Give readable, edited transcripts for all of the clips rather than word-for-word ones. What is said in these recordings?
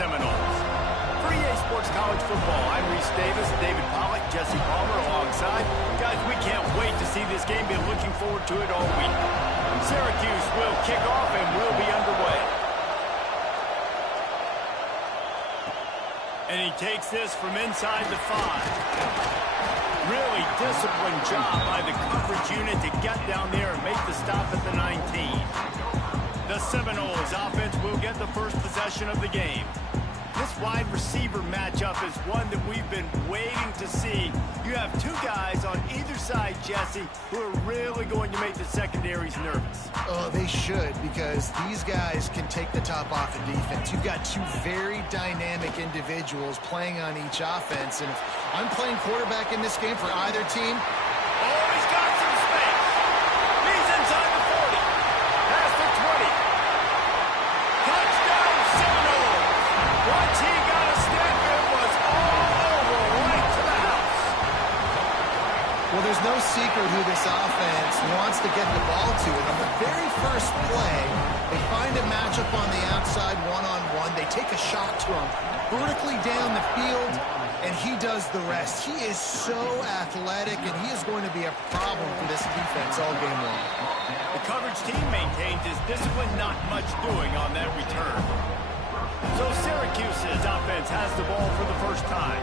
Seminoles. For EA Sports College Football, I'm Reese Davis, David Pollack, Jesse Palmer alongside. Guys, we can't wait to see this game. Been looking forward to it all week. Syracuse will kick off and we'll be underway. And he takes this from inside the 5. Really disciplined job by the coverage unit to get down there and make the stop at the 19. The Seminoles offense will get the first possession of the game. This wide receiver matchup is one that we've been waiting to see. You have two guys on either side, Jesse, who are really going to make the secondaries nervous. Oh, they should, because these guys can take the top off the defense. You've got two very dynamic individuals playing on each offense, and if I'm playing quarterback in this game for either team... Oh, he's got some space. He's inside the 40. Past the 20. Touchdown, Seminoles. Once he got a step, it was all over, right to the house. Well, there's no secret who this offense wants to get the ball to. And on the very first play, they find a matchup on the outside one-on-one. They take a shot to him vertically down the field, and he does the rest. He is so athletic, and he is going to be a problem for this defense all game long. The coverage team maintains his discipline, not much doing on that return. So Syracuse's offense has the ball for the first time.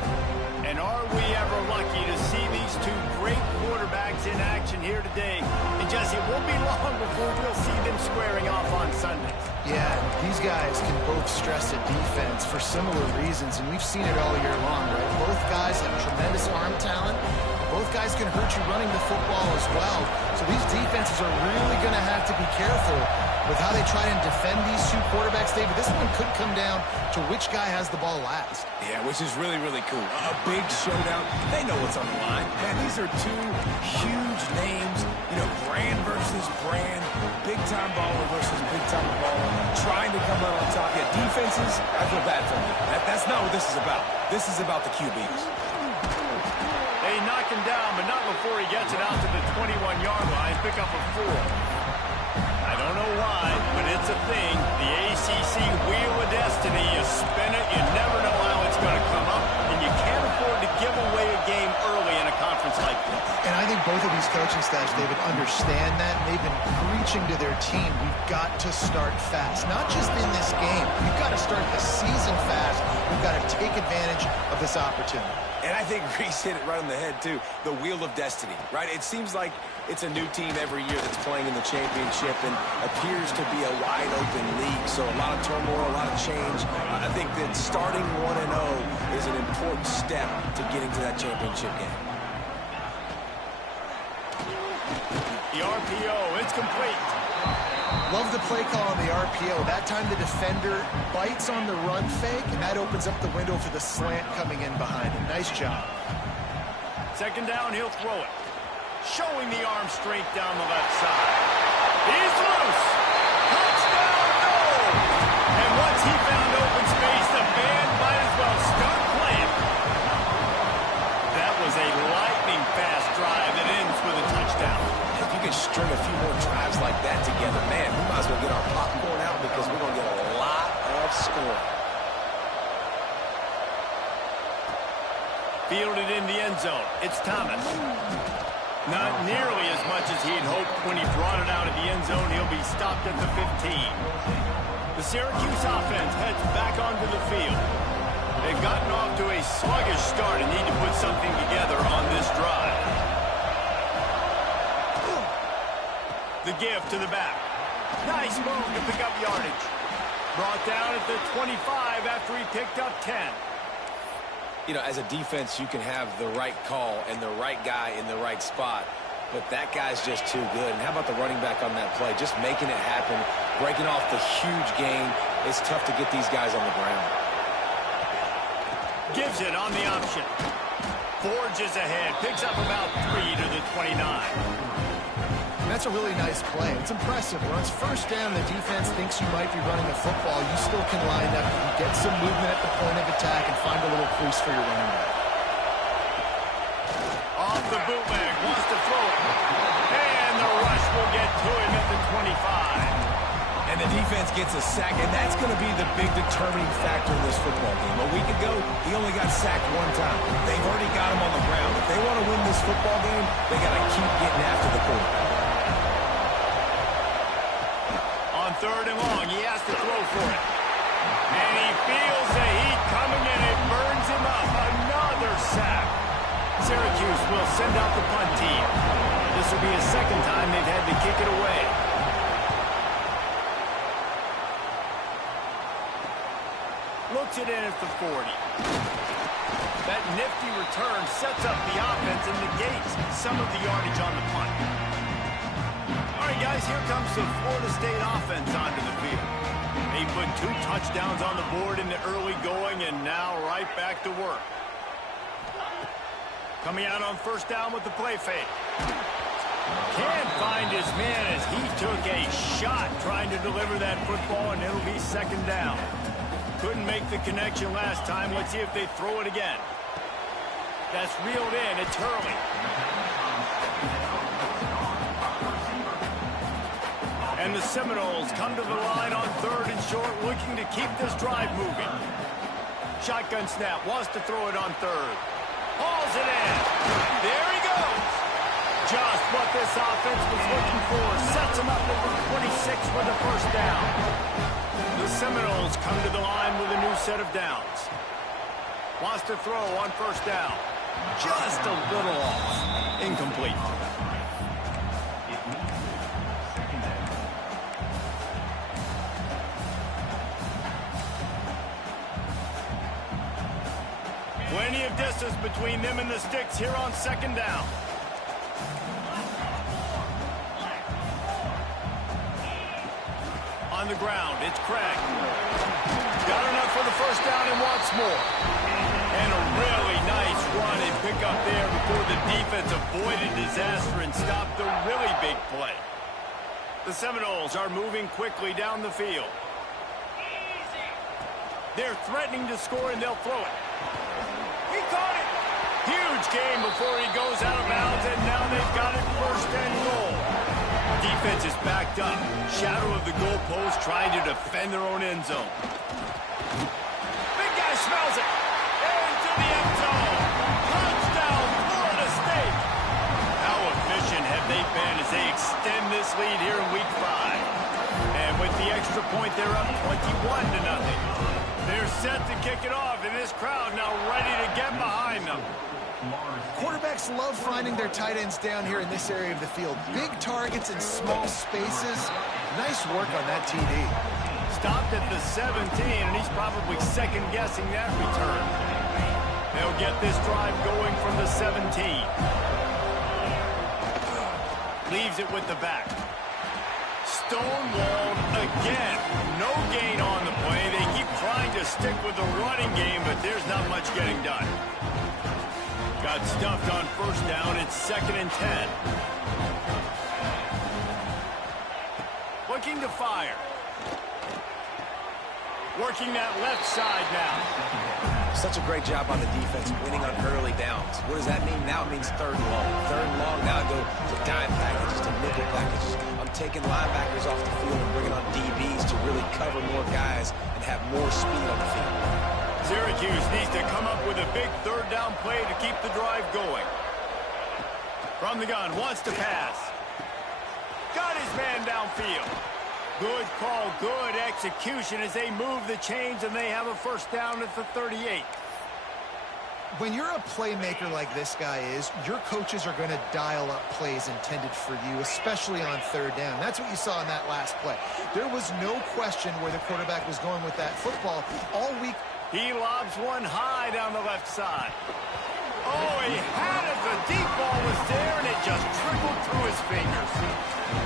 And are we ever lucky to see these two great quarterbacks in action here today? And Jesse, it won't be long before we'll see them squaring off on Sunday. Yeah, these guys can both stress a defense for similar reasons, and we've seen it all year long, right? Both guys have tremendous arm talent. Both guys can hurt you running the football as well. So these defenses are really going to have to be careful with how they try and defend these two quarterbacks, David. This one could come down to which guy has the ball last. Yeah, which is really, really cool. A big showdown. They know what's on the line. Man, these are two huge names. You know, brand versus brand. Big-time baller versus big-time baller. Trying to come out on top. Yeah, defenses, I feel bad for them. That's not what this is about. This is about the QBs. They knock him down, but not before he gets it out to the 21-yard line. Pick up a 4. I don't know why, but it's a thing. The ACC Wheel of Destiny, you spin it, you never know how it's going to come up, and you can't afford to give away a game early in a conference like this. And I think both of these coaching staffs, David, understand that. They've been preaching to their team, we've got to start fast. Not just in this game. We've got to start the season fast. We've got to take advantage of this opportunity. And I think Reese hit it right on the head, too. The Wheel of Destiny, right? It seems like it's a new team every year that's playing in the championship and appears to be a wide-open league. So a lot of turmoil, a lot of change. I think that starting 1-0 is an important step to getting to that championship game. The RPO, it's complete. Love the play call on the RPO. That time the defender bites on the run fake, and that opens up the window for the slant coming in behind him. Nice job. Second down, he'll throw it. Showing the arm strength down the left side. He's loose. Touchdown, no! And once he found open space, the band might as well start playing. That was a lightning-fast drive that ends with a touchdown. If you can string a few more drives like that together, man, we might as well get our popcorn out because we're going to get a lot of scoring. Fielded in the end zone. It's Thomas. Not nearly as much as he'd hoped when he brought it out of the end zone. He'll be stopped at the 15. The Syracuse offense heads back onto the field. They've gotten off to a sluggish start and need to put something together on this drive. The give to the back. Nice move to pick up yardage. Brought down at the 25 after he picked up 10. You know, as a defense, you can have the right call and the right guy in the right spot, but that guy's just too good. And how about the running back on that play? Just making it happen, breaking off the huge gain. It's tough to get these guys on the ground. Gives it on the option. Forges ahead, picks up about 3 to the 29. That's a really nice play. It's impressive. When it's first down, the defense thinks you might be running a football. You still can line up and get some movement at the point of attack and find a little crease for your running back. Off the bootleg, wants to throw it. And the rush will get to him at the 25. And And the defense gets a sack, and that's going to be the big determining factor in this football game. A week ago, he only got sacked one time. They've already got him on the ground. If they want to win this football game, they got to keep getting after the quarterback. On 3rd and long, he has to throw for it. And he feels the heat coming, and it burns him up. Another sack. Syracuse will send out the punt team. This will be a second time they've had to kick it away. Looks it in at the 40. That nifty return sets up the offense and negates some of the yardage on the punt. All right, guys, here comes the Florida State offense onto the field. They put 2 touchdowns on the board in the early going, and now right back to work. Coming out on 1st down with the play fake. Can't find his man as he took a shot trying to deliver that football, and it'll be 2nd down. Couldn't make the connection last time. Let's see if they throw it again. That's reeled in. It's Hurley. And the Seminoles come to the line on 3rd and short, looking to keep this drive moving. Shotgun snap. Wants to throw it on 3rd. Hauls it in. There he goes. Just what this offense was looking for. Sets him up at the 26 for the 1st down. The Seminoles come to the line with a new set of downs. Wants to throw on 1st down. Just a little off. Incomplete. Plenty of distance between them and the sticks here on 2nd down. On the ground, it's Craig. Got enough for the 1st down and wants more. And a really nice run and pick up there before the defense avoided disaster and stopped the really big play. The Seminoles are moving quickly down the field. They're threatening to score, and they'll throw it. He caught it. Huge game before he goes out of bounds, and now they've got it 1st and goal. Defense is backed up. Shadow of the goalpost trying to defend their own end zone. Big guy smells it. Into the end zone. Touchdown, Florida State. How efficient have they been as they extend this lead here in Week 5? And with the extra point, they're up 21-0. They're set to kick it off, and this crowd now ready to get behind them. Quarterbacks love finding their tight ends down here in this area of the field. Big targets in small spaces. Nice work on that TD. Stopped at the 17, and he's probably second-guessing that return. They'll get this drive going from the 17. Leaves it with the back. Stonewalled again. No gain on the play. They keep trying to stick with the running game, but there's not much getting done. Got stuffed on 1st down. It's 2nd and 10. Looking to fire. Working that left side now. Such a great job on the defense winning on early downs. What does that mean? Now it means 3rd and long. 3rd and long, now I go to dime packages, to nickel packages. I'm taking linebackers off the field and bringing on DBs to really cover more guys and have more speed on the field. Syracuse needs to come up with a big 3rd down play to keep the drive going. From the gun, wants to pass. Got his man downfield. Good call, good execution as they move the chains, and they have a 1st down at the 38. When you're a playmaker like this guy is, your coaches are going to dial up plays intended for you, especially on 3rd down. That's what you saw in that last play. There was no question where the quarterback was going with that football all week. He lobs one high down the left side. Oh, he had it. The deep ball was there, and it just trickled through his fingers.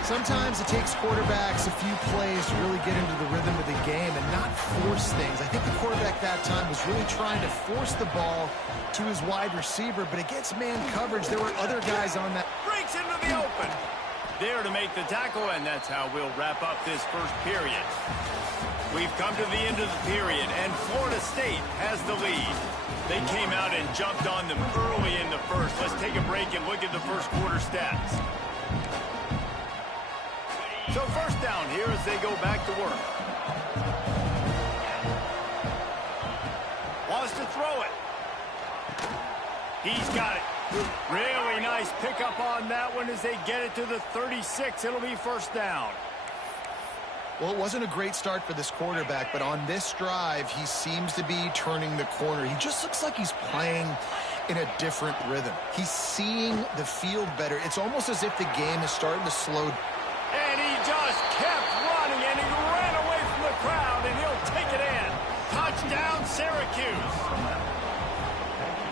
Sometimes it takes quarterbacks a few plays to really get into the rhythm of the game and not force things. I think the quarterback that time was really trying to force the ball to his wide receiver, but against man coverage, there were other guys on that. Breaks into the open. There to make the tackle, and that's how we'll wrap up this 1st period. We've come to the end of the period, and Florida State has the lead. They came out and jumped on them early in the 1st. Let's take a break and look at the 1st quarter stats. So first down here as they go back to work. Wants to throw it. He's got it. Really nice pickup on that one as they get it to the 36. It'll be first down. Well, it wasn't a great start for this quarterback, but on this drive, he seems to be turning the corner. He just looks like he's playing in a different rhythm. He's seeing the field better. It's almost as if the game is starting to slow. And he just kept running, and he ran away from the crowd, and he'll take it in. Touchdown, Syracuse.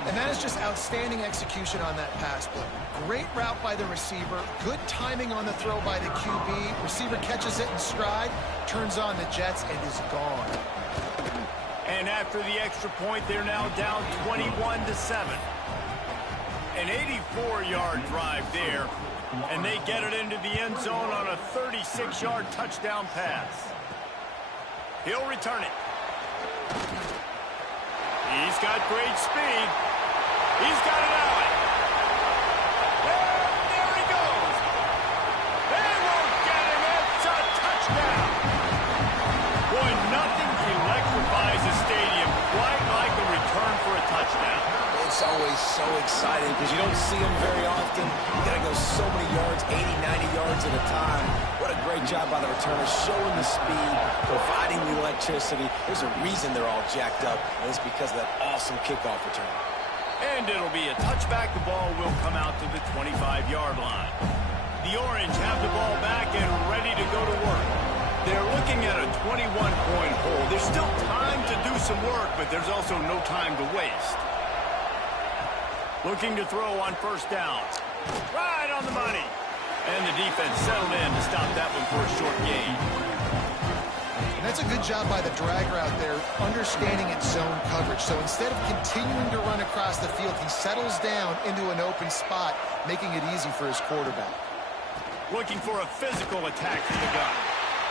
And that is just outstanding execution on that pass play. Great route by the receiver. Good timing on the throw by the QB. Receiver catches it in stride, turns on the jets, and is gone. And after the extra point, they're now down 21-7. An 84-yard drive there, and they get it into the end zone on a 36-yard touchdown pass. He'll return it. He's got great speed. He's got it out. And there he goes. They won't get him. It's a touchdown. Boy, nothing electrifies a stadium quite like a return for a touchdown. It's always so exciting because you don't see them very often. You got to go so many yards, 80, 90 yards at a time. What a great job by the returner, showing the speed, providing the electricity. There's a reason they're all jacked up, and it's because of that awesome kickoff return. And it'll be a touchback. The ball will come out to the 25-yard line. The Orange have the ball back and ready to go to work. They're looking at a 21-point hole. There's still time to do some work, but there's also no time to waste. Looking to throw on first down. Right on the money. And the defense settled in to stop that one for a short gain. And that's a good job by the drag route there, understanding its zone coverage. So instead of continuing to run across the field, he settles down into an open spot, making it easy for his quarterback. Looking for a physical attack from the gun.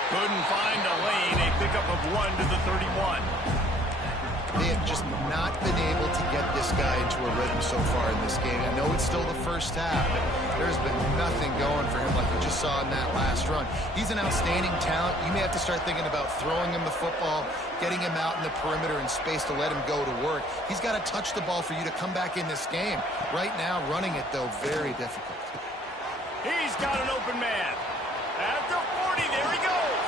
Couldn't find a lane. A pickup of 1 to the 31. They have just not been able to get this guy into a rhythm so far in this game. I know it's still the first half, but there's been nothing going for him like we just saw in that last run. He's an outstanding talent. You may have to start thinking about throwing him the football, getting him out in the perimeter in space to let him go to work. He's got to touch the ball for you to come back in this game. Right now, running it, though, very difficult. He's got an open man. At the 40, there he goes.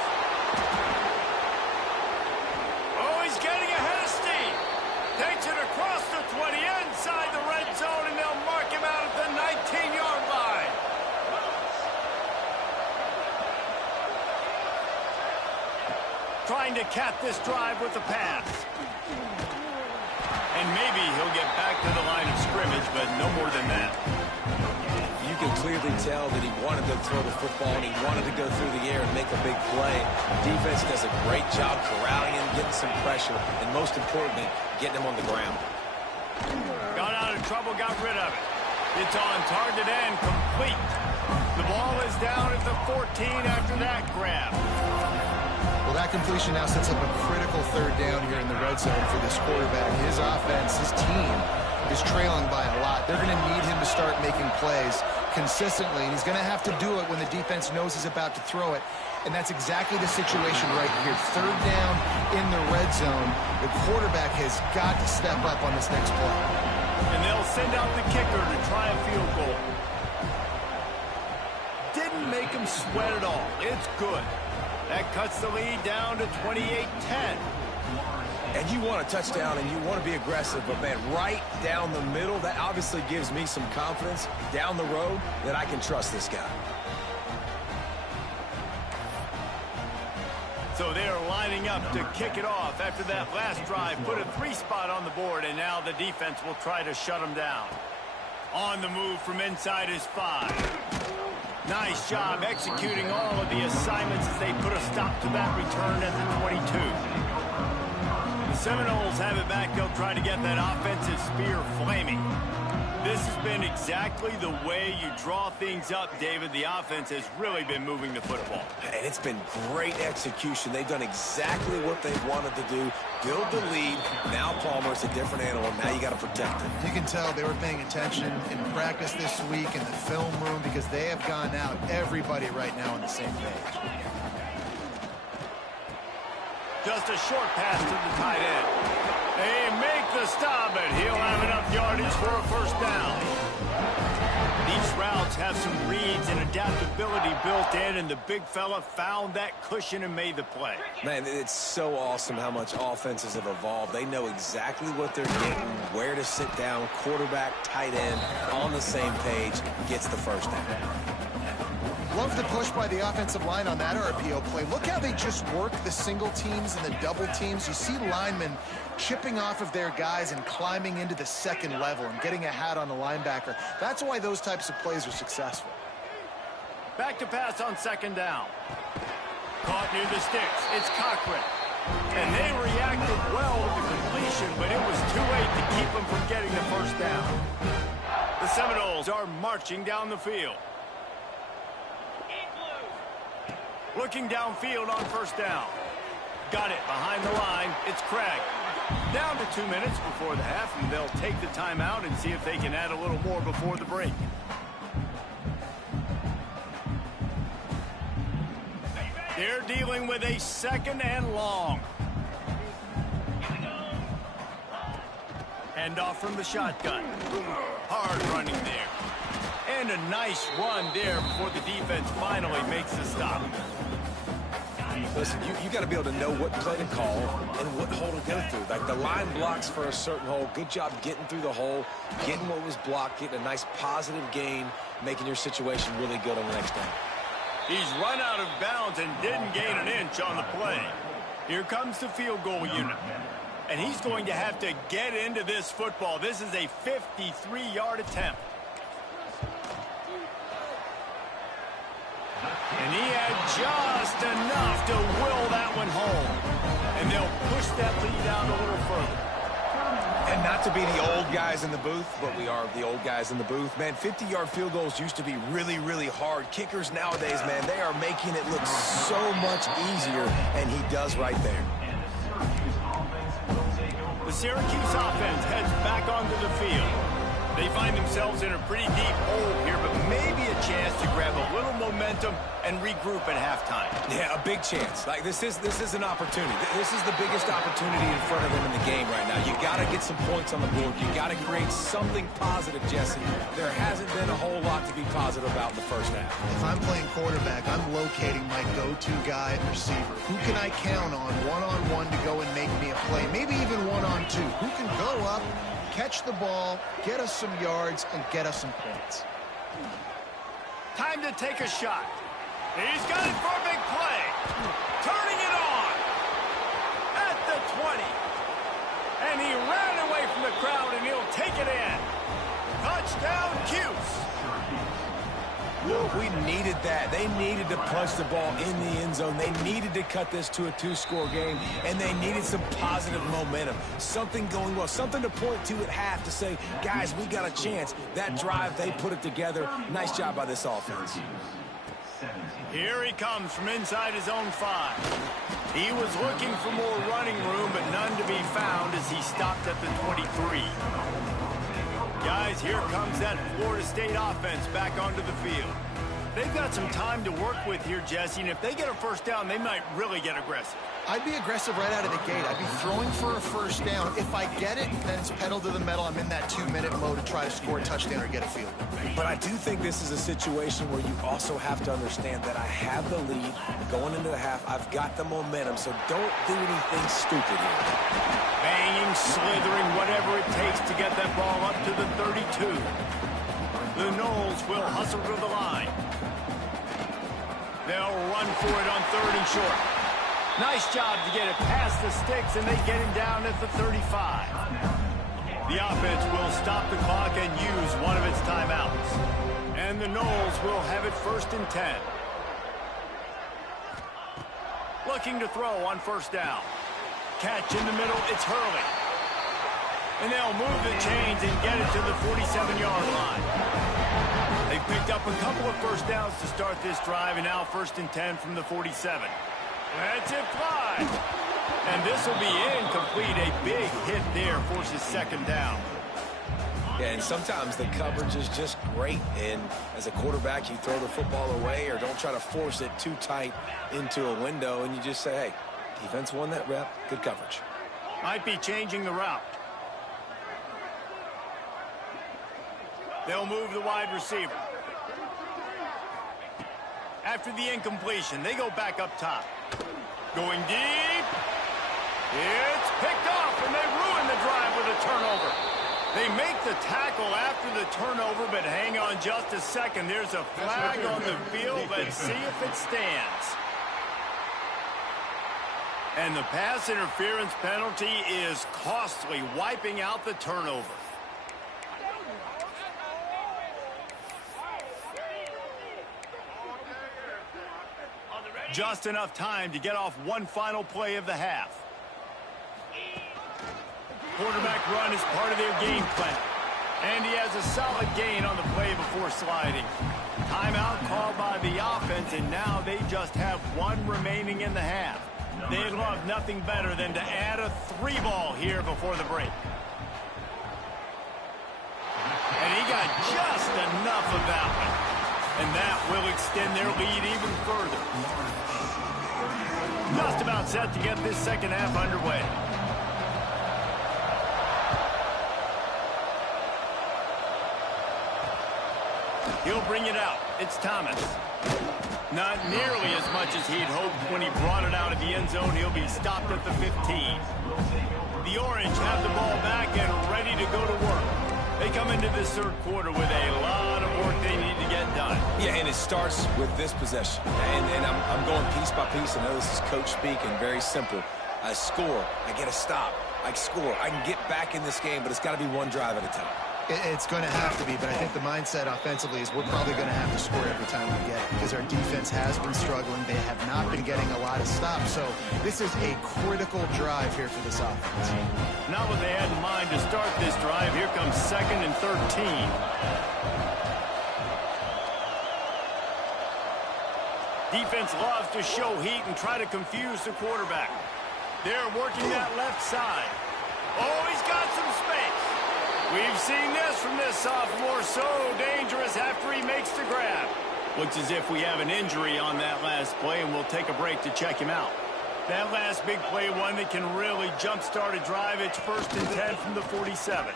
Oh, he's getting ahead of steam. Takes it across the 20, inside the red zone, and they'll mark him out at the 19-yard line. Trying to cap this drive with the pass. And maybe he'll get back to the line of scrimmage, but no more than that. You can clearly tell that he wanted to throw the football and he wanted to go through the air and make a big play. The defense does a great job corralling him, getting some pressure, and most importantly, getting him on the ground. Got out of trouble, got rid of it. It's on target and complete. The ball is down at the 14 after that grab. Well, that completion now sets up a critical third down here in the red zone for this quarterback. His offense, his team, is trailing by a lot. They're going to need him to start making plays consistently, and he's going to have to do it when the defense knows he's about to throw it. And that's exactly the situation right here. Third down in the red zone. The quarterback has got to step up on this next play. And they'll send out the kicker to try a field goal. Didn't make him sweat at all. It's good. That cuts the lead down to 28-10. And you want a touchdown and you want to be aggressive, but man, right down the middle, that obviously gives me some confidence down the road that I can trust this guy. So they're lining up to kick it off after that last drive. Put a 3-spot on the board, and now the defense will try to shut them down. On the move from inside his 5. Nice job executing all of the assignments as they put a stop to that return at the 22. The Seminoles have it back. They'll try to get that offensive spear flaming. This has been exactly the way you draw things up, David. The offense has really been moving the football. And it's been great execution. They've done exactly what they wanted to do. build the lead. Now Palmer's a different animal. Now you got to protect him. You can tell they were paying attention in practice this week in the film room because they have gone out, everybody right now on the same page. Just a short pass to the tight end. They make the stop, and he'll have enough yardage for a first down. These routes have some reads and adaptability built in, and the big fella found that cushion and made the play. Man, it's so awesome how much offenses have evolved. They know exactly what they're getting, where to sit down, quarterback, tight end, on the same page, gets the first down. Love the push by the offensive line on that RPO play. Look how they just work the single teams and the double teams. You see linemen chipping off of their guys and climbing into the second level and getting a hat on the linebacker. That's why those types of plays are successful. Back to pass on second down. Caught near the sticks. It's Cochran. And they reacted well with the completion, but it was too late to keep them from getting the first down. The Seminoles are marching down the field. Looking downfield on first down. Got it behind the line. It's Craig. Down to 2 minutes before the half, and they'll take the timeout and see if they can add a little more before the break. They're dealing with a second and long. Hand off from the shotgun. Hard running there. And a nice run there before the defense finally makes the stop. Listen, you got to be able to know what play to call and what hole to go through. Like the line blocks for a certain hole. Good job getting through the hole, getting what was blocked, getting a nice positive gain, making your situation really good on the next down. He's run out of bounds and didn't gain an inch on the play. Here comes the field goal unit. And he's going to have to get into this football. This is a 53-yard attempt. And he had just enough to will that one home. And they'll push that lead out a little further. And not to be the old guys in the booth, but we are the old guys in the booth. Man, 50-yard field goals used to be really, really hard. Kickers nowadays, man, they are making it look so much easier, and he does right there. The Syracuse offense heads back onto the field. They find themselves in a pretty deep hole here, but maybe a chance to grab a little momentum and regroup at halftime. Yeah, a big chance. Like this is an opportunity. This is the biggest opportunity in front of them in the game right now. You got to get some points on the board. You got to create something positive, Jesse. There hasn't been a whole lot to be positive about in the first half. If I'm playing quarterback, I'm locating my go-to guy at receiver. Who can I count on one-on-one to go and make me a play? Maybe even one-on-two. Who can go up, catch the ball, get us some yards, and get us some points. Time to take a shot. He's got it for a big play. Turning it on. At the 20. And he ran away from the crowd, and he'll take it in. Touchdown, Cuse. We needed that. They needed to punch the ball in the end zone. They needed to cut this to a two-score game, and they needed some positive momentum. Something going well, something to point to at half to say, guys, we got a chance. That drive, they put it together. Nice job by this offense. Here he comes from inside his own 5. He was looking for more running room, but none to be found as he stopped at the 23. Guys, here comes that Florida State offense back onto the field. They've got some time to work with here, Jesse, and if they get a first down, they might really get aggressive. I'd be aggressive right out of the gate. I'd be throwing for a first down. If I get it, then it's pedal to the metal. I'm in that 2-minute mode to try to score a touchdown or get a field goal. But I do think this is a situation where you also have to understand that I have the lead going into the half. I've got the momentum, so don't do anything stupid here. Banging, slithering, whatever it takes to get that ball up to the 32. The Noles will hustle to the line. They'll run for it on 3rd and short. Nice job to get it past the sticks, and they get him down at the 35. The offense will stop the clock and use one of its timeouts. And the Noles will have it 1st and 10. Looking to throw on first down. Catch in the middle, it's Hurley. And they'll move the chains and get it to the 47-yard line. They picked up a couple of first downs to start this drive, and now 1st and 10 from the 47. Let's it fly. And this will be incomplete. A big hit there forces second down. Yeah, and sometimes the coverage is just great. And as a quarterback, you throw the football away or don't try to force it too tight into a window, and you just say, hey, defense won that rep. Good coverage. Might be changing the route. They'll move the wide receiver. After the incompletion, they go back up top. Going deep. It's picked off, and they ruin the drive with a turnover. They make the tackle after the turnover, but hang on just a second. There's a flag on the field. Let's see if it stands. And the pass interference penalty is costly, wiping out the turnover. Just enough time to get off one final play of the half. Quarterback run is part of their game plan. And he has a solid gain on the play before sliding. Timeout called by the offense, and now they just have one remaining in the half. They'd love nothing better than to add a 3-ball here before the break. And he got just enough of that one. And that will extend their lead even further. Just about set to get this second half underway. He'll bring it out. It's Thomas. Not nearly as much as he'd hoped when he brought it out of the end zone. He'll be stopped at the 15. The Orange have the ball back and ready to go to work. They come into this third quarter with a lot of work they need to get done. Yeah, and it starts with this possession. And I'm going piece by piece. I know this is coach speak and very simple. I score. I get a stop. I score. I can get back in this game, but it's got to be one drive at a time. It's going to have to be, but I think the mindset offensively is we're probably going to have to score every time we get it because our defense has been struggling. They have not been getting a lot of stops, so this is a critical drive here for this offense. Not what they had in mind to start this drive. Here comes 2nd and 13. Defense loves to show heat and try to confuse the quarterback. They're working that left side. Oh, he's got some space. We've seen this from this sophomore, so dangerous after he makes the grab. Looks as if we have an injury on that last play, and we'll take a break to check him out. That last big play, one that can really jumpstart a drive. It's 1st and 10 from the 47.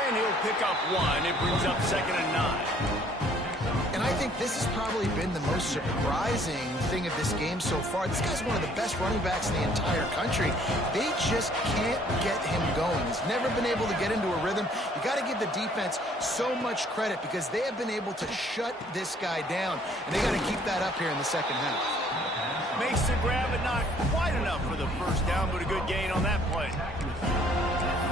And he'll pick up one. It brings up 2nd and 9. And I think this has probably been the most surprising thing of this game so far. This guy's one of the best running backs in the entire country. They just can't get him going. He's never been able to get into a rhythm. You got to give the defense so much credit because they have been able to shut this guy down. And they got to keep that up here in the second half. Makes the grab, but not quite enough for the first down, but a good gain on that play.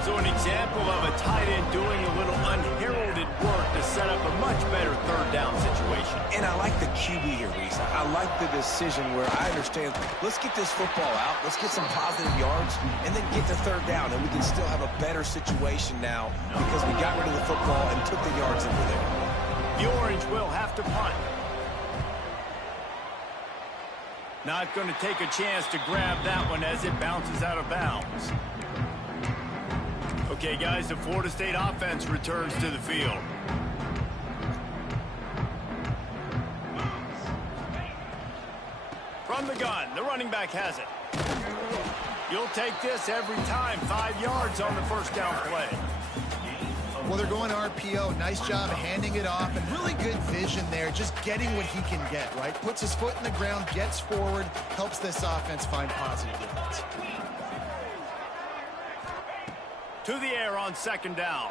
So an example of a tight end doing a little unheralded work to set up a much better third down situation. And I like the QB here, Reese. I like the decision where I understand, let's get this football out, let's get some positive yards, and then get to third down, and we can still have a better situation now because we got rid of the football and took the yards that were there. The Orange will have to punt. Not going to take a chance to grab that one as it bounces out of bounds. Okay, guys, the Florida State offense returns to the field. From the gun, the running back has it. You'll take this every time. 5 yards on the first down play. Well, they're going RPO. Nice job handing it off, and really good vision there, just getting what he can get, right? Puts his foot in the ground, gets forward, helps this offense find positive yards. To the air on 2nd down.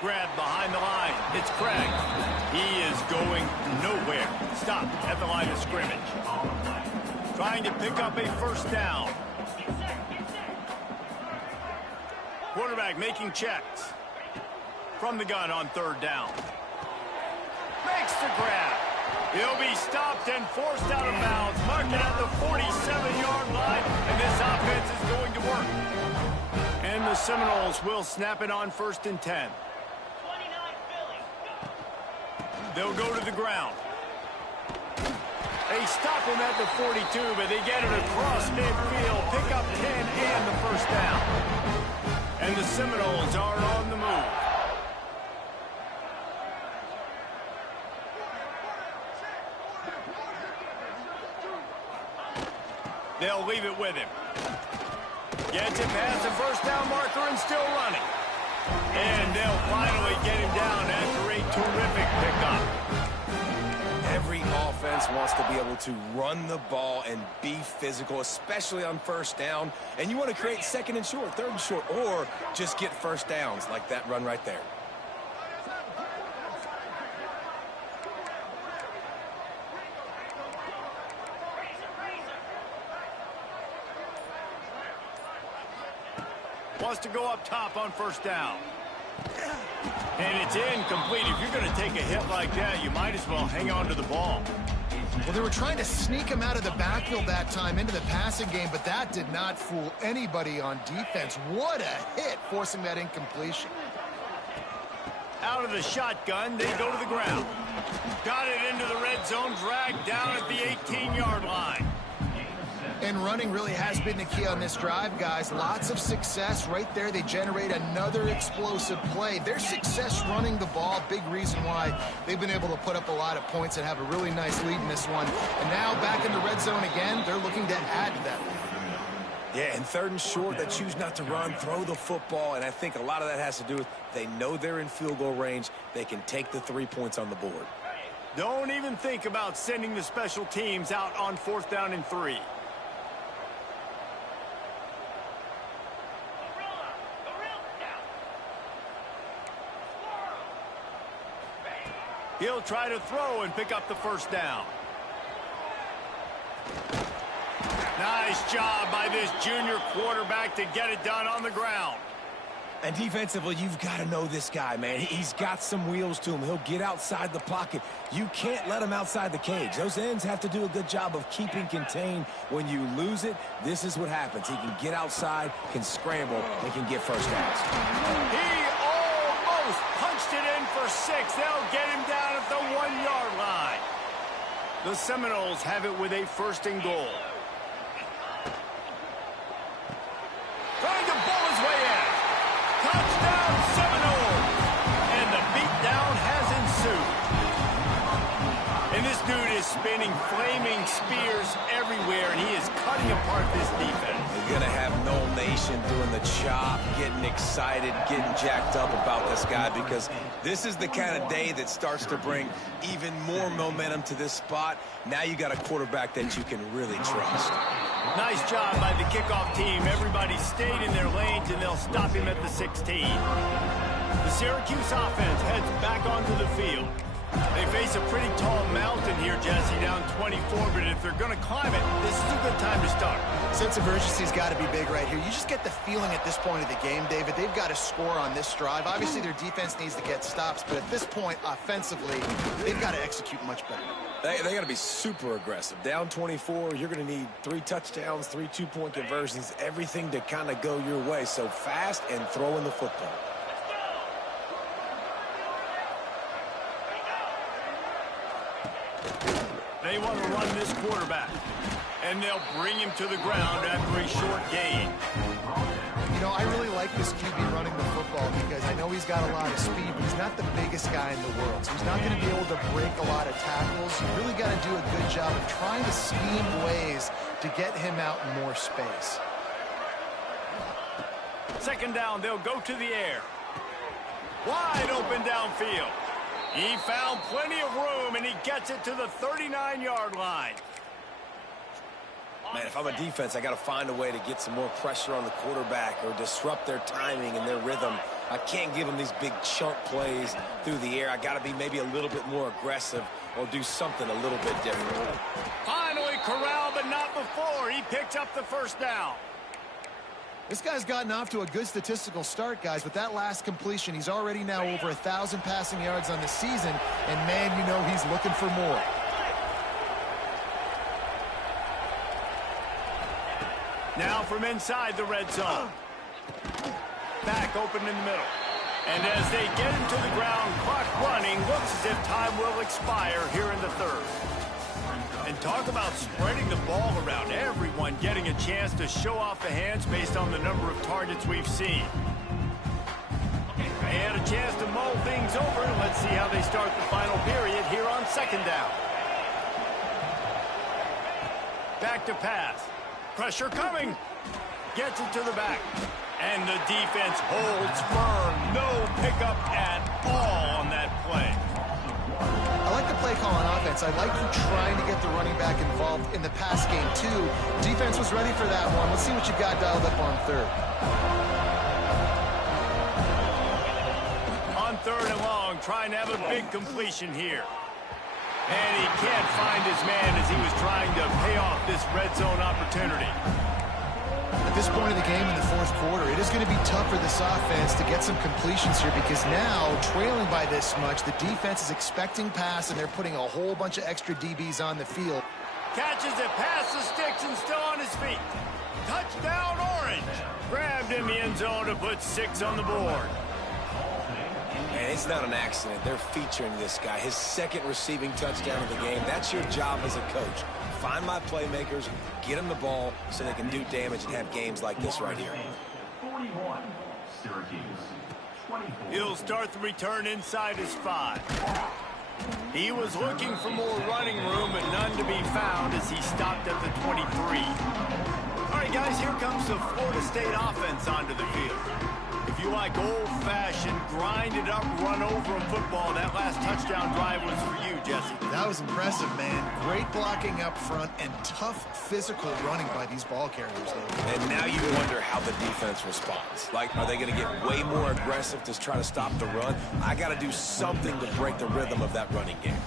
Grab behind the line. It's Craig. He is going nowhere. Stop at the line of scrimmage. Trying to pick up a first down. Quarterback making checks. From the gun on 3rd down. Makes the grab. He'll be stopped and forced out of bounds. Marked it at the 47-yard line, and this offense is going to work. And the Seminoles will snap it on 1st and 10. They'll go to the ground. A They stop him at the 42, but they get it across midfield, pick up 10 and the first down. And the Seminoles are on the move. They'll leave it with him. Gets it past the first down marker and still running. And they'll finally get him down after a terrific pickup. Every offense wants to be able to run the ball and be physical, especially on first down. And you want to create second and short, third and short, or just get first downs like that run right there. Wants to go up top on first down. And it's incomplete. If you're going to take a hit like that, you might as well hang on to the ball. Well, they were trying to sneak him out of the backfield that time into the passing game, but that did not fool anybody on defense. What a hit, forcing that incompletion. Out of the shotgun, they go to the ground. Got it into the red zone, dragged down at the 18-yard line. And running really has been the key on this drive, guys. Lots of success right there. They generate another explosive play. Their success running the ball, big reason why they've been able to put up a lot of points and have a really nice lead in this one. And now back in the red zone again, they're looking to add to that lead. Yeah, and third and short, they choose not to run, throw the football, and I think a lot of that has to do with they know they're in field goal range. They can take the 3 points on the board. Don't even think about sending the special teams out on 4th down and 3. He'll try to throw and pick up the first down. Nice job by this junior quarterback to get it done on the ground. And defensively, you've got to know this guy, man. He's got some wheels to him. He'll get outside the pocket. You can't let him outside the cage. Those ends have to do a good job of keeping contained. When you lose it, this is what happens. He can get outside, can scramble, and can get first downs. He almost punched it in for 6. They'll get him down at the 1-yard line. The Seminoles have it with a 1st and goal. Trying to bull his way in. Touchdown Seminoles! And the beatdown has ensued. And this dude is spinning flaming spears everywhere, and he is cutting apart this defense. You're going to have Noel Nation doing the chop, getting excited, getting jacked up about this guy, because this is the kind of day that starts to bring even more momentum to this spot. Now you got a quarterback that you can really trust. Nice job by the kickoff team. Everybody stayed in their lanes, and they'll stop him at the 16. The Syracuse offense heads back onto the field. They face a pretty tall mountain here, Jesse, down 24, but if they're going to climb it, this is a good time to start. Sense of urgency's got to be big right here. You just get the feeling at this point of the game, David, they've got to score on this drive. Obviously, their defense needs to get stops, but at this point, offensively, they've got to execute much better. They got to be super aggressive. Down 24, you're going to need 3 touchdowns, 3 two-point conversions, everything to kind of go your way. So fast and throwing the football. They want to run this quarterback, and they'll bring him to the ground after a short gain. You know, I really like this QB running the football because I know he's got a lot of speed, but he's not the biggest guy in the world. So he's not going to be able to break a lot of tackles. You really got to do a good job of trying to scheme ways to get him out in more space. 2nd down, they'll go to the air. Wide open downfield. He found plenty of room, and he gets it to the 39-yard line. Man, if I'm a defense, I got to find a way to get some more pressure on the quarterback or disrupt their timing and their rhythm. I can't give them these big chunk plays through the air. I got to be maybe a little bit more aggressive or do something a little bit different. Finally corralled, but not before. He picked up the 1st down. This guy's gotten off to a good statistical start, guys. With that last completion, he's already now over 1,000 passing yards on the season. And, man, you know he's looking for more. Now from inside the red zone. Back open in the middle. And as they get him to the ground, clock running, looks as if time will expire here in the 3rd. And talk about spreading the ball around. Everyone getting a chance to show off the hands based on the number of targets we've seen. They had a chance to mull things over. Let's see how they start the final period here on second down. Back to pass. Pressure coming. Gets it to the back. And the defense holds firm. No pickup at all on that play. I like the play call on offense. I like you trying to get the running back involved in the pass game, too. Defense was ready for that one. Let's see what you got dialed up on third. On third and long, trying to have a big completion here. And he can't find his man as he was trying to pay off this red zone opportunity. At this point of the game in the fourth quarter, it is going to be tough for this offense to get some completions here because now, trailing by this much, the defense is expecting pass, and they're putting a whole bunch of extra DBs on the field. Catches it past the sticks and still on his feet. Touchdown, Orange. Grabbed in the end zone to put 6 on the board. Man, it's not an accident. They're featuring this guy. His second receiving touchdown of the game. That's your job as a coach. Find my playmakers, get them the ball so they can do damage and have games like this right here. 41, Syracuse. 24. He'll start the return inside his 5. He was looking for more running room, but none to be found as he stopped at the 23. All right, guys, here comes the Florida State offense onto the field. If you like old-fashioned, grind-it-up, run-over football, that last touchdown drive was for you, Jesse. That was impressive, man. Great blocking up front and tough physical running by these ball carriers, though. And now you wonder how the defense responds. Like, are they going to get way more aggressive to try to stop the run? I got to do something to break the rhythm of that running game.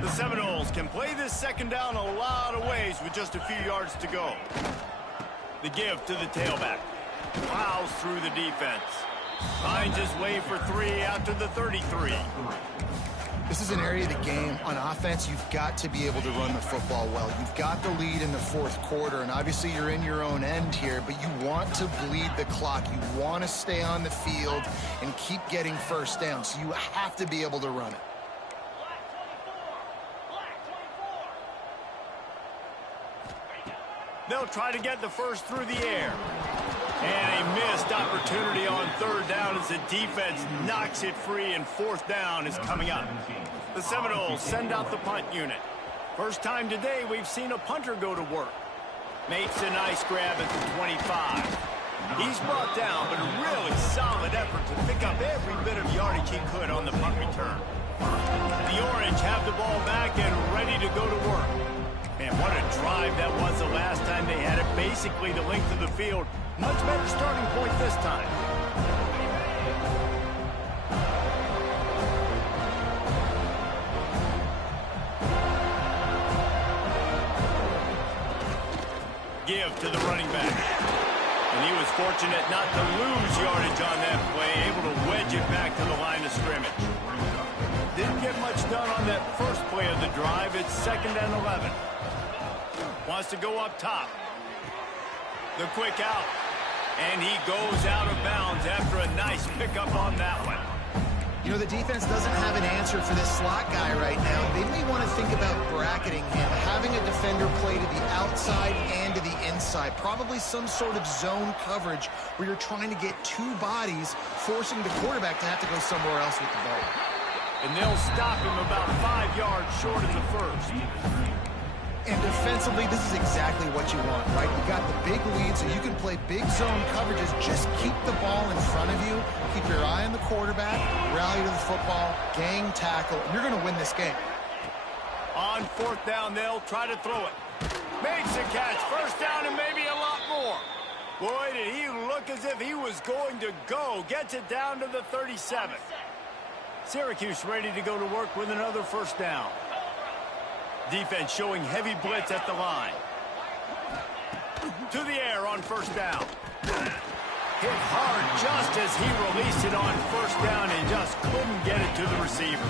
The Seminoles can play this second down a lot of ways with just a few yards to go. The give to the tailback. Plows through the defense. Finds his way for 3 out to the 33. This is an area of the game on offense you've got to be able to run the football well. You've got the lead in the fourth quarter, and obviously you're in your own end here, but you want to bleed the clock. You want to stay on the field and keep getting first down, so you have to be able to run it. They'll try to get the first through the air. And a missed opportunity on third down as the defense knocks it free, and fourth down is coming up. The Seminoles send out the punt unit. First time today we've seen a punter go to work. Makes a nice grab at the 25. He's brought down, but a really solid effort to pick up every bit of yardage he could on the punt return. The Orange have the ball back and ready to go to work. Man, what a drive that was the last time they had it. Basically the length of the field. Much better starting point this time. Give to the running back. And he was fortunate not to lose yardage on that play, able to wedge it back to the line of scrimmage. Didn't get much done on that first play of the drive. It's 2nd and 11. Wants to go up top. The quick out. And he goes out of bounds after a nice pickup on that one. You know, the defense doesn't have an answer for this slot guy right now. They may want to think about bracketing him, having a defender play to the outside and to the inside. Probably some sort of zone coverage where you're trying to get 2 bodies, forcing the quarterback to have to go somewhere else with the ball. And they'll stop him about 5 yards short of the first. And defensively, this is exactly what you want, right? You got the big lead, so you can play big zone coverages. Just keep the ball in front of you. Keep your eye on the quarterback. Rally to the football. Gang tackle. And you're going to win this game. On fourth down, they'll try to throw it. Makes a catch. First down and maybe a lot more. Boy, did he look as if he was going to go. Gets it down to the 37. Syracuse ready to go to work with another first down. Defense showing heavy blitz at the line. To the air on first down. Hit hard just as he released it on first down and just couldn't get it to the receiver.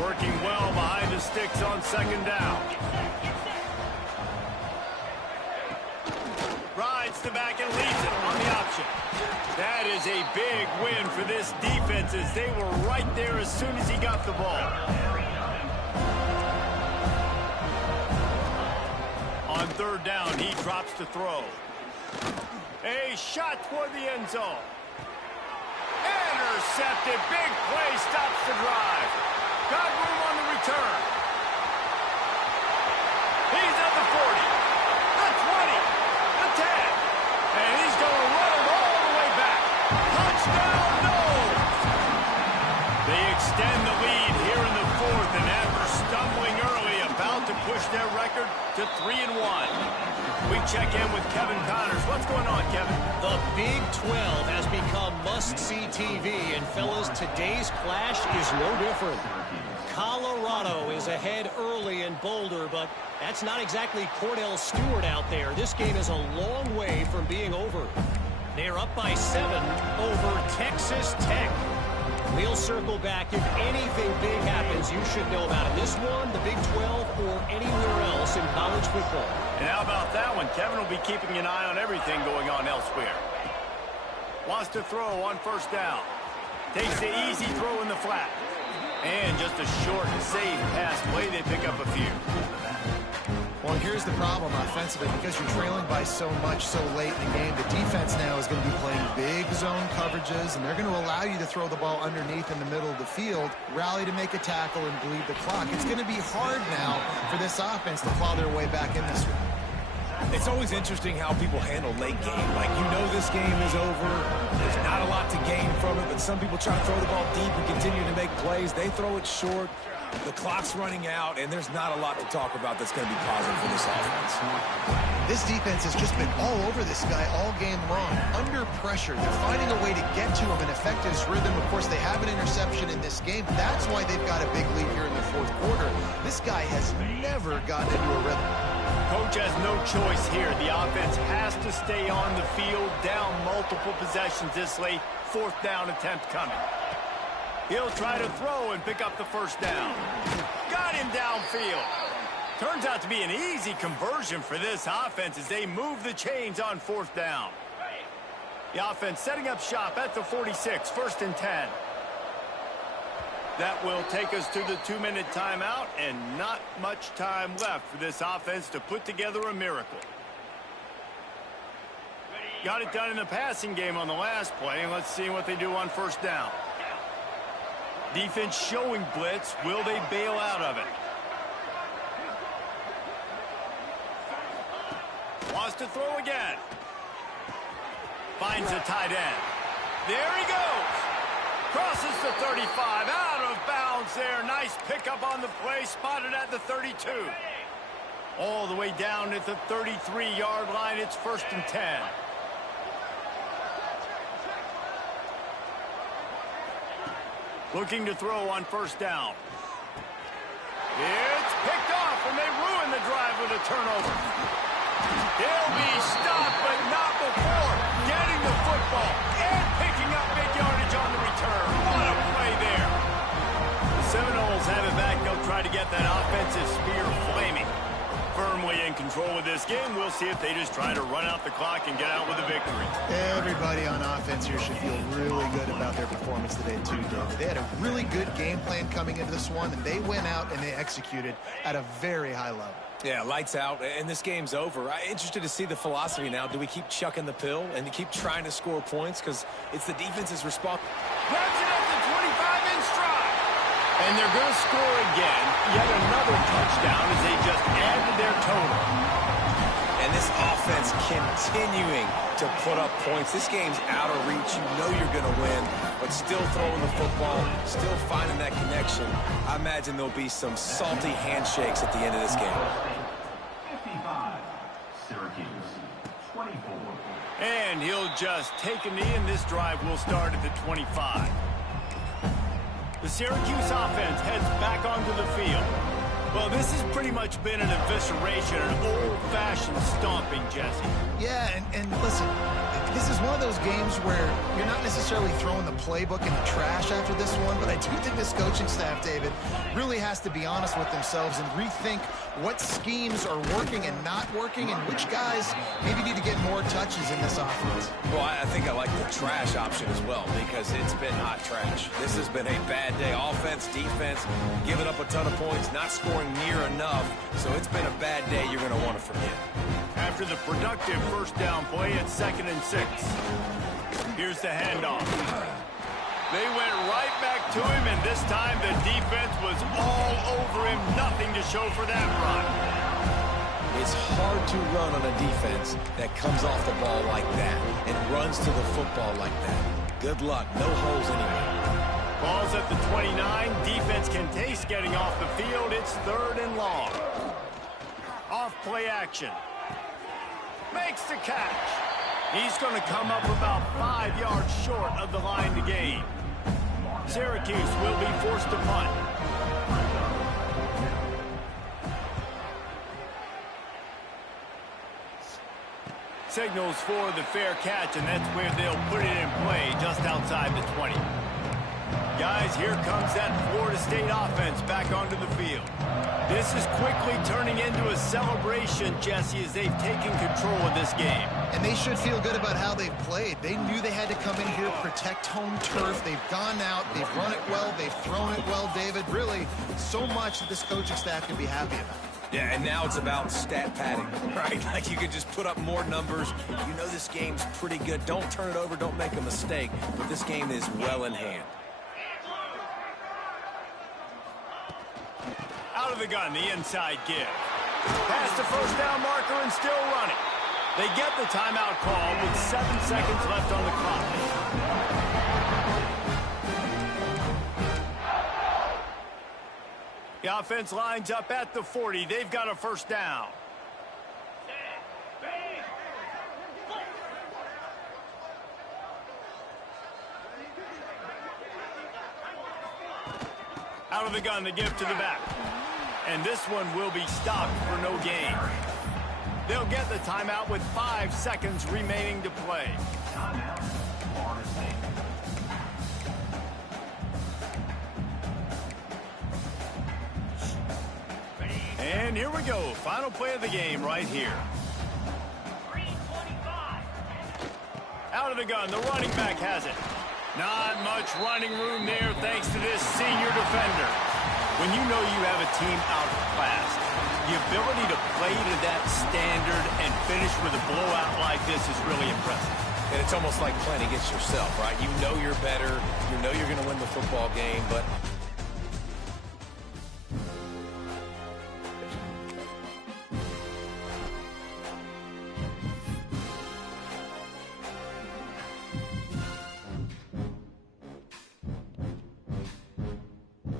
Working well behind the sticks on second down. Rides the back and leaves it on the option. That is a big win for this defense as they were right there as soon as he got the ball. On third down, he drops to throw. A shot toward the end zone. Intercepted. Big play stops the drive. Got room on the return. He's at the 40, the 20, the 10. And he's going to run it all the way back. Touchdown, no! They extend the lead here in the fourth, and after stumbling early, about to push their record to 3-1. We check in with Kevin Connors. What's going on, Kevin? The Big 12 has become must-see TV, and fellas, today's clash is no different. Colorado is ahead early in Boulder, but that's not exactly Cordell Stewart out there. This game is a long way from being over. They're up by 7 over Texas Tech. We'll circle back. If anything big happens, you should know about it. This one, the Big 12, or anywhere else in college football. And how about that one? Kevin will be keeping an eye on everything going on elsewhere. Wants to throw on first down. Takes the easy throw in the flat. And just a short, safe pass play. They pick up a few. Well, here's the problem offensively. Because you're trailing by so much so late in the game, the defense now is going to be playing big zone coverages, and they're going to allow you to throw the ball underneath in the middle of the field, rally to make a tackle, and bleed the clock. It's going to be hard now for this offense to claw their way back in this one. It's always interesting how people handle late game. Like, you know this game is over. There's not a lot to gain from it, but some people try to throw the ball deep and continue to make plays. They throw it short. The clock's running out, and there's not a lot to talk about that's going to be positive for this offense. This defense has just been all over this guy all game long. Under pressure, they're finding a way to get to him and affect his rhythm. Of course, they have an interception in this game. That's why they've got a big lead here in the fourth quarter. This guy has never gotten into a rhythm. Coach has no choice here. The offense has to stay on the field, down multiple possessions this late. Fourth down attempt coming. He'll try to throw and pick up the first down. Got him downfield. Turns out to be an easy conversion for this offense as they move the chains on fourth down. The offense setting up shop at the 46, first and 10. That will take us to the 2-minute timeout, and not much time left for this offense to put together a miracle. Got it done in the passing game on the last play, and let's see what they do on first down. Defense showing blitz. Will they bail out of it? Wants to throw again. Finds a tight end. There he goes. Crosses the 35. Out of bounds there. Nice pickup on the play. Spotted at the 32. All the way down at the 33-yard line. It's first and 10. Looking to throw on first down. It's picked off, and they ruin the drive with a turnover. He'll be stopped, but not before getting the football and picking up big yardage on the return. What a play there. The Seminoles have it back. They'll try to get that offensive spear flaming. Firmly in control of this game. We'll see if they just try to run out the clock and get out with a victory. Everybody on offense here should feel really good about their performance today, too, David. They had a really good game plan coming into this one, and they went out and they executed at a very high level. Yeah, lights out, and this game's over. I'm interested to see the philosophy now. Do we keep chucking the pill and keep trying to score points? Because it's the defense's response. Grabs it at the 25 in stride. And they're going to score again. Yet another touchdown as they just added their total. And this offense continuing to put up points. This game's out of reach. You know you're going to win, but still throwing the football, still finding that connection. I imagine there'll be some salty handshakes at the end of this game. 55, Syracuse, 24. And he'll just take a knee, and this drive will start at the 25. The Syracuse offense heads back onto the field. Well, this has pretty much been an evisceration, an old-fashioned stomping, Jesse. Yeah, and listen, this is one of those games where you're not necessarily throwing the playbook in the trash after this one, but I do think this coaching staff, David, really has to be honest with themselves and rethink what schemes are working and not working and which guys maybe need to get more touches in this offense. Well, I think I like the trash option as well because it's been hot trash. This has been a bad day. Offense, defense, giving up a ton of points, not scoring near enough. So it's been a bad day you're going to want to forget. After the productive first down play, it's 2nd and 6. Here's the handoff. They went right back to him, and this time the defense was all over him. Nothing to show for that run. It's hard to run on a defense that comes off the ball like that and runs to the football like that. Good luck. No holes anyway. Ball's at the 29. Defense can taste getting off the field. It's 3rd and long. Off play action. Makes the catch. He's going to come up about 5 yards short of the line to gain. Syracuse will be forced to punt. Signals for the fair catch, and that's where they'll put it in play just outside the 20. Guys, here comes that Florida State offense back onto the field. This is quickly turning into a celebration, Jesse, as they've taken control of this game. And they should feel good about how they've played. They knew they had to come in here, protect home turf. They've gone out, they've run it well, they've thrown it well, David. Really, so much that this coaching staff can be happy about. Yeah, and now it's about stat padding, right? Like you could just put up more numbers. You know this game's pretty good. Don't turn it over, don't make a mistake. But this game is well in hand. Out of the gun, the inside give. Past the first down marker and still running. They get the timeout call with 7 seconds left on the clock. The offense lines up at the 40. They've got a first down. Out of the gun, the give to the back. And this one will be stopped for no gain. They'll get the timeout with 5 seconds remaining to play. And here we go. Final play of the game right here. Out of the gun, the running back has it. Not much running room there thanks to this senior defender. When you know you have a team outclassed, the ability to play to that standard and finish with a blowout like this is really impressive. And it's almost like playing against yourself, right? You know you're better. You know you're going to win the football game, but